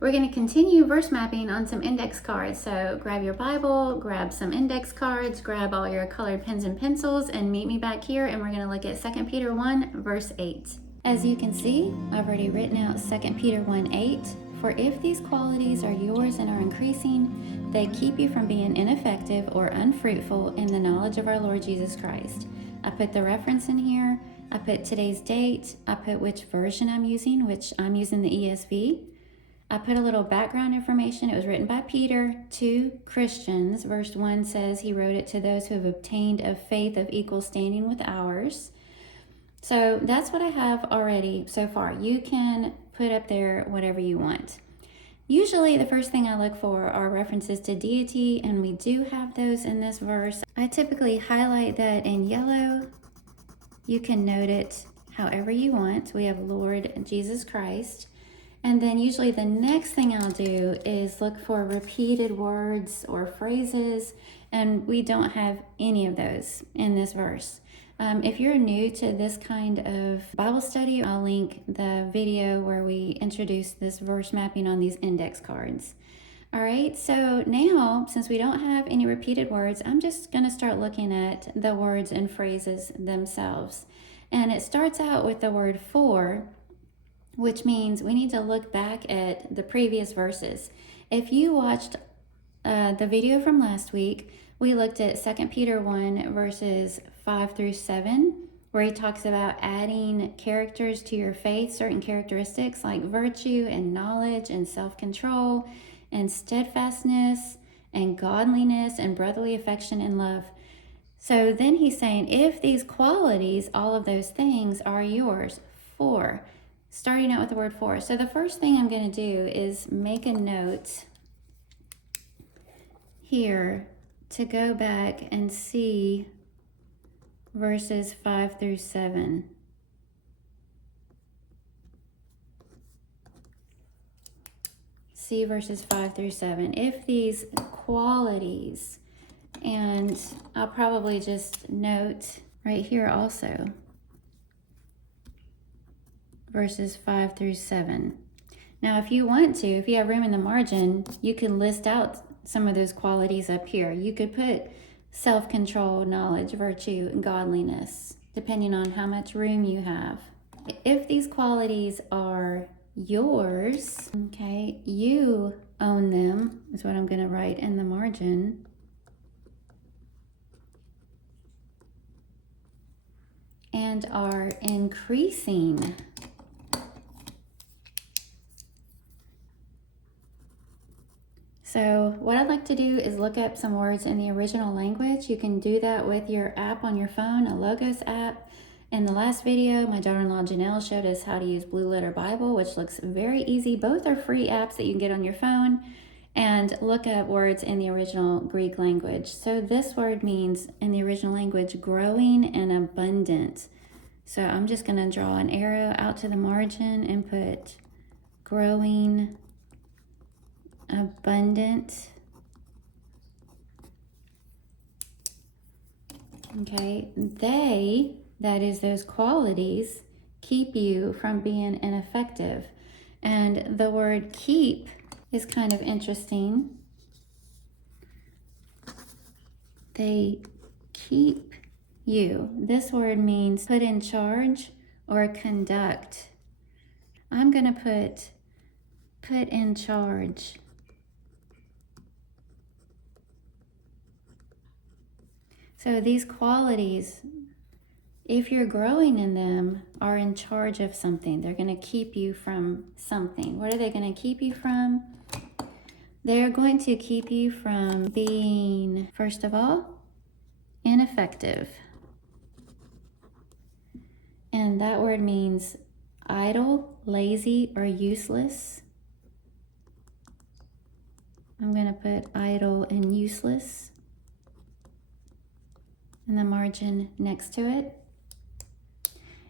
We're going to continue verse mapping on some index cards. So grab your Bible, grab some index cards, grab all your colored pens and pencils, and meet me back here, and we're going to look at 2 Peter 1, verse 8. As you can see, I've already written out 2 Peter 1:8. For if these qualities are yours and are increasing, they keep you from being ineffective or unfruitful in the knowledge of our Lord Jesus Christ. I put the reference in here. I put today's date. I put which version I'm using, which I'm using the ESV. I put a little background information. It was written by Peter to Christians. Verse 1 says he wrote it to those who have obtained a faith of equal standing with ours. So that's what I have already so far. You can put up there whatever you want. Usually the first thing I look for are references to deity, and we do have those in this verse. I typically highlight that in yellow. You can note it however you want. We have Lord Jesus Christ. And then usually the next thing I'll do is look for repeated words or phrases, and we don't have any of those in this verse. If you're new to this kind of Bible study, I'll link the video where we introduce this verse mapping on these index cards. All right, so now, since we don't have any repeated words, I'm just going to start looking at the words and phrases themselves. And it starts out with the word for, which means we need to look back at the previous verses. If you watched the video from last week, we looked at 2 Peter 1 verses 5 through 7, where he talks about adding characters to your faith, certain characteristics like virtue and knowledge and self-control and steadfastness and godliness and brotherly affection and love. So then he's saying, if these qualities, all of those things are yours, for, starting out with the word for. So the first thing I'm going to do is make a note here to go back and see verses 5 through 7. See verses 5 through 7. If these qualities, and I'll probably just note right here also, verses 5 through 7. Now, if you want to, if you have room in the margin, you can list out some of those qualities up here. You could put self-control, knowledge, virtue, and godliness, depending on how much room you have. If these qualities are yours, okay, you own them, is what I'm going to write in the margin. And are increasing. So what I'd like to do is look up some words in the original language. You can do that with your app on your phone, a Logos app. In the last video, my daughter-in-law Janelle showed us how to use Blue Letter Bible, which looks very easy. Both are free apps that you can get on your phone, and look up words in the original Greek language. So this word means, in the original language, growing and abundant. So I'm just going to draw an arrow out to the margin and put growing, abundant. Okay, they, that is those qualities, keep you from being ineffective. And the word keep is kind of interesting. They keep you. This word means put in charge or conduct. I'm going to put in charge. So these qualities, if you're growing in them, are in charge of something. They're going to keep you from something. What are they going to keep you from? They're going to keep you from being, first of all, ineffective. And that word means idle, lazy, or useless. I'm going to put idle and useless in the margin next to it.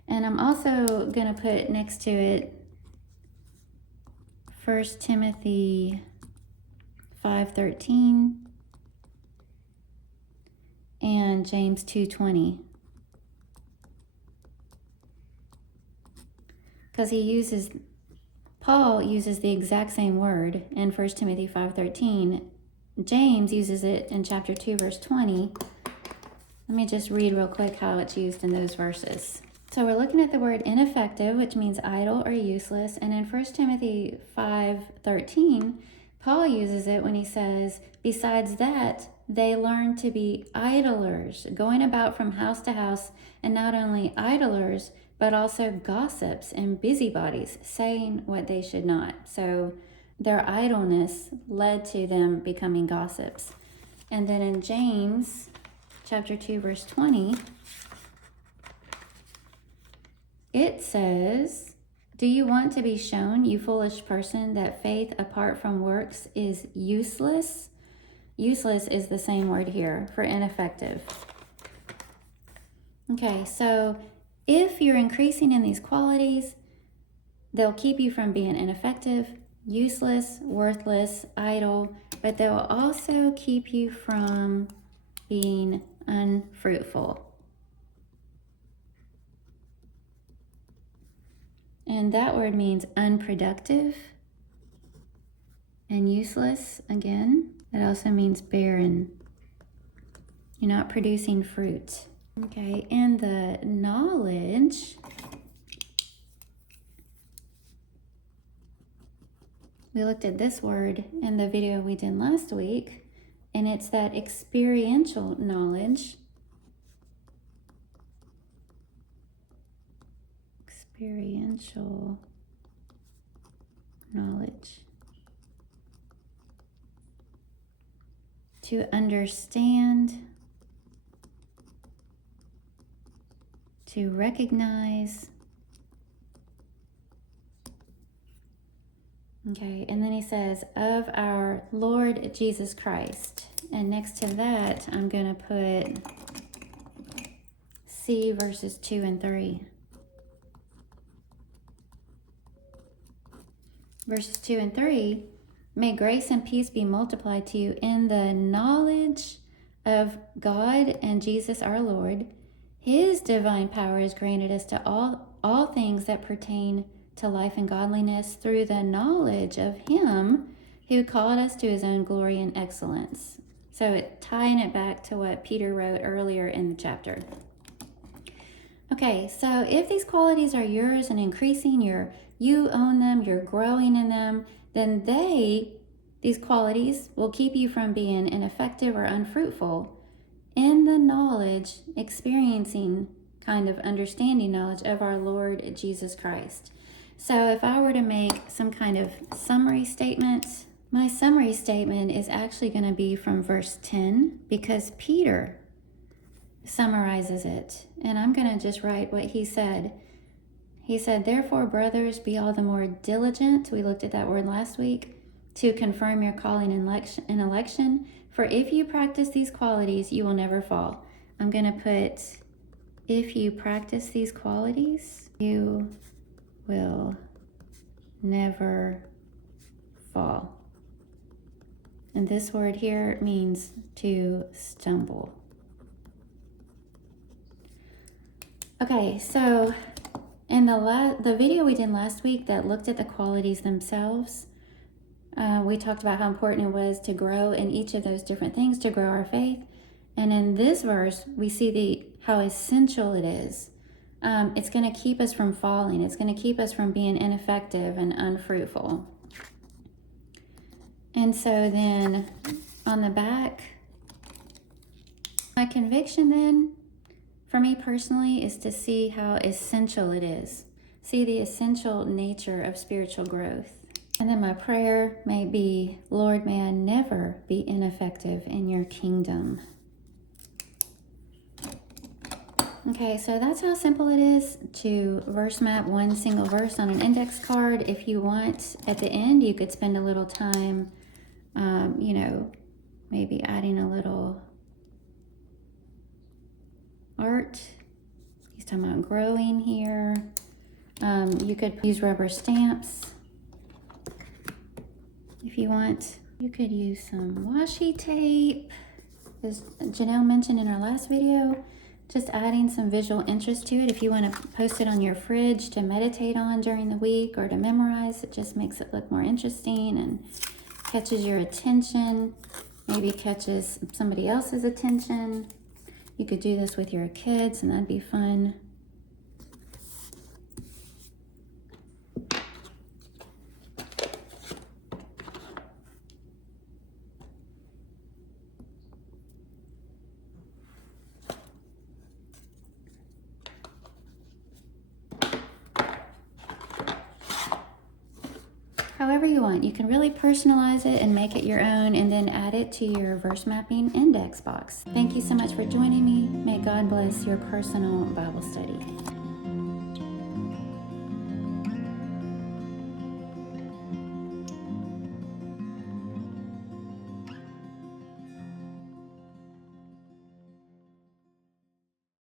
And I'm also going to put next to it 1 Timothy 5:13 and James 2:20. Because he uses Paul uses the exact same word in 1 Timothy 5:13. James uses it in chapter 2, verse 20. Let me just read real quick how it's used in those verses. So we're looking at the word ineffective, which means idle or useless. And in 1 Timothy 5:13, Paul uses it when he says, besides that, they learn to be idlers, going about from house to house, and not only idlers, but also gossips and busybodies, saying what they should not. So their idleness led to them becoming gossips. And then in James chapter 2, verse 20, it says, do you want to be shown, you foolish person, that faith apart from works is useless? Useless is the same word here for ineffective. Okay, so if you're increasing in these qualities, they'll keep you from being ineffective, useless, worthless, idle, but they'll also keep you from being unfruitful. And that word means unproductive and useless again. It also means barren. You're not producing fruit. Okay, and the knowledge, we looked at this word in the video we did last week, and it's that experiential knowledge. Experiential knowledge. To understand, to recognize. Okay, and then he says, of our Lord Jesus Christ. And next to that, I'm going to put C verses 2 and 3. Verses 2 and 3, may grace and peace be multiplied to you in the knowledge of God and Jesus our Lord. His divine power is granted us to all things that pertain to life and godliness through the knowledge of him who called us to his own glory and excellence. So tying it back to what Peter wrote earlier in the chapter. Okay, so if these qualities are yours and increasing, you own them, you're growing in them, then these qualities will keep you from being ineffective or unfruitful in the knowledge, experiencing kind of understanding knowledge of our Lord Jesus Christ. So if I were to make some kind of summary statement, my summary statement is actually going to be from verse 10 because Peter summarizes it. And I'm going to just write what he said. He said, therefore, brothers, be all the more diligent. We looked at that word last week. To confirm your calling and election. For if you practice these qualities, you will never fall. I'm going to put, if you practice these qualities, you will never fall. And this word here means to stumble. Okay, so in the video we did last week that looked at the qualities themselves, we talked about how important it was to grow in each of those different things, to grow our faith. And in this verse, we see how essential it is. It's going to keep us from falling. It's going to keep us from being ineffective and unfruitful. And so then on the back, my conviction then, for me personally, is to see how essential it is. See the essential nature of spiritual growth. And then my prayer may be, Lord, may I never be ineffective in your kingdom. Okay, so that's how simple it is to verse map one single verse on an index card. If you want, at the end, you could spend a little time, maybe adding a little art. He's talking about growing here. You could use rubber stamps if you want. You could use some washi tape, as Janelle mentioned in our last video, Just adding some visual interest to it. If you want to post it on your fridge to meditate on during the week or to memorize, it just makes it look more interesting and catches your attention, maybe catches somebody else's attention. You could do this with your kids and that'd be fun. However you want. You can really personalize it and make it your own and then add it to your verse mapping index box. Thank you so much for joining me. May God bless your personal Bible study.